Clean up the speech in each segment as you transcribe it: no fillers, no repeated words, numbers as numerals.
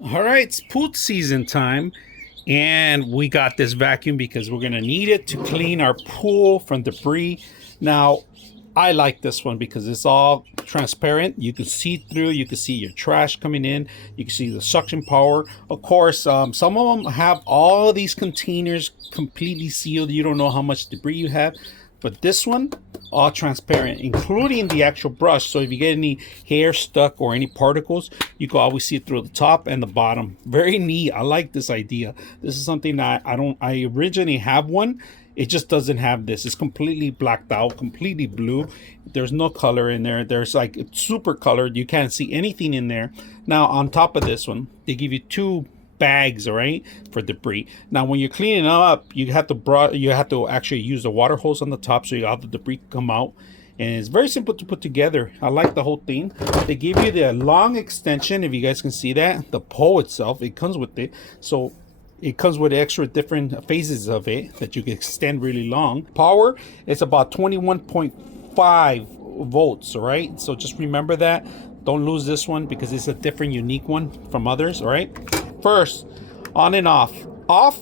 All right, it's pool season time, and we got this vacuum because we're gonna need it to clean our pool from debris. Now, I like this one because it's all transparent. You can see through. You can see your trash coming in. You can see the suction power. Of course, some of them have all these containers completely sealed. You don't know how much debris you have. But this one, all transparent, including the actual brush. So if you get any hair stuck or any particles, you can always see it through the top and the bottom. Very neat. I like this idea. This is something that I originally have one. It just doesn't have this. It's completely blacked out, completely blue. There's no color in there. There's like, it's super colored. You can't see anything in there. Now, on top of this one, they give you two bags, all right, for debris. Now when you're cleaning up, you have to actually use the water hose on the top so you have the debris come out, and it's very simple to put together. I like the whole thing. They give you the long extension, if you guys can see that, the pole itself, it comes with it, so it comes with extra different phases of it that you can extend really long. Power is about 21.5 volts, all right, so just remember that. Don't lose this one because it's a different, unique one from others, all right. First, on and off. Off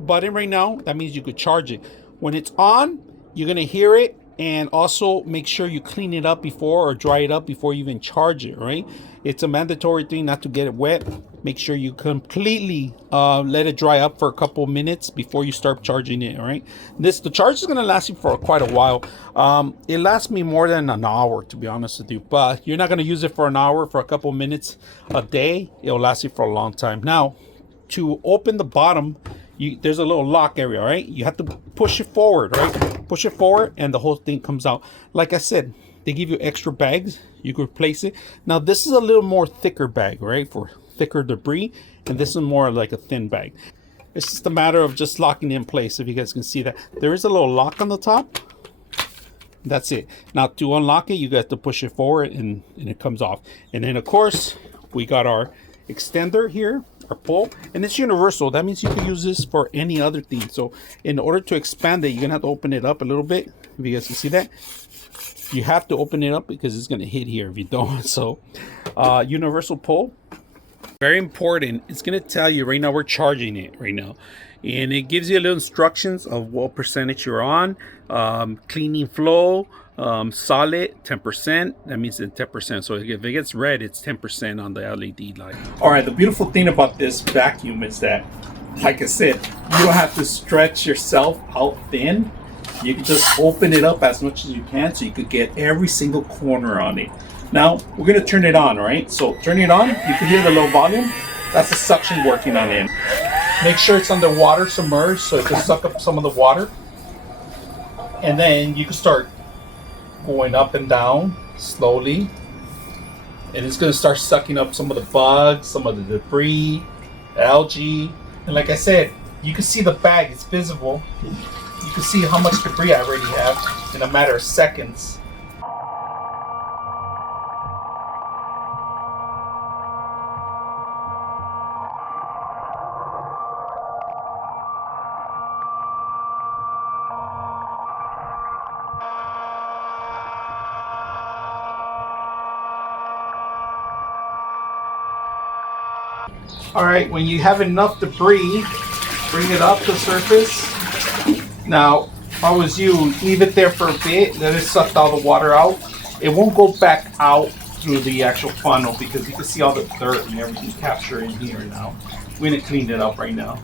button right now, that means you could charge it. When it's on, you're gonna hear it, and also make sure you clean it up before or dry it up before you even charge it, right? It's a mandatory thing not to get it wet. Make sure you completely let it dry up for a couple of minutes before you start charging it, all right? The charge is gonna last you for quite a while. It lasts me more than an hour, to be honest with you, but you're not gonna use it for an hour, for a couple of minutes a day. It'll last you for a long time. Now, to open the bottom, there's a little lock area, right? You have to push it forward, right? Push it forward and the whole thing comes out. Like I said, they give you extra bags. You could replace it. Now, this is a little more thicker bag, right? For thicker debris, and this is more like a thin bag. It's just a matter of just locking it in place. If you guys can see that, there is a little lock on the top. That's it. Now, to unlock it, you got to push it forward and it comes off. And then, of course, we got our extender here, our pole, and it's universal. That means you can use this for any other thing. So in order to expand it, you're gonna have to open it up a little bit. If you guys can see that, you have to open it up because it's gonna hit here if you don't. So universal pole, very important. It's gonna tell you right now we're charging it right now, and it gives you a little instructions of what percentage you're on. Cleaning flow, solid 10%. That means it's 10%. So if it gets red, it's 10% on the LED light. All right, the beautiful thing about this vacuum is that, like I said, you don't have to stretch yourself out thin. You can just open it up as much as you can so you could get every single corner on it. Now we're gonna turn it on, all right? So turn it on, you can hear the low volume. That's the suction working on it. Make sure it's underwater, submerged, so it can suck up some of the water. And then you can start going up and down slowly, and it's going to start sucking up some of the bugs, some of the debris, algae. And like I said, you can see the bag, it's visible. You can see how much debris I already have in a matter of seconds. All right, when you have enough debris, bring it up to the surface. Now, if I was you, leave it there for a bit, let it suck all the water out. It won't go back out through the actual funnel because you can see all the dirt and everything captured in here now. We're gonna clean it up right now.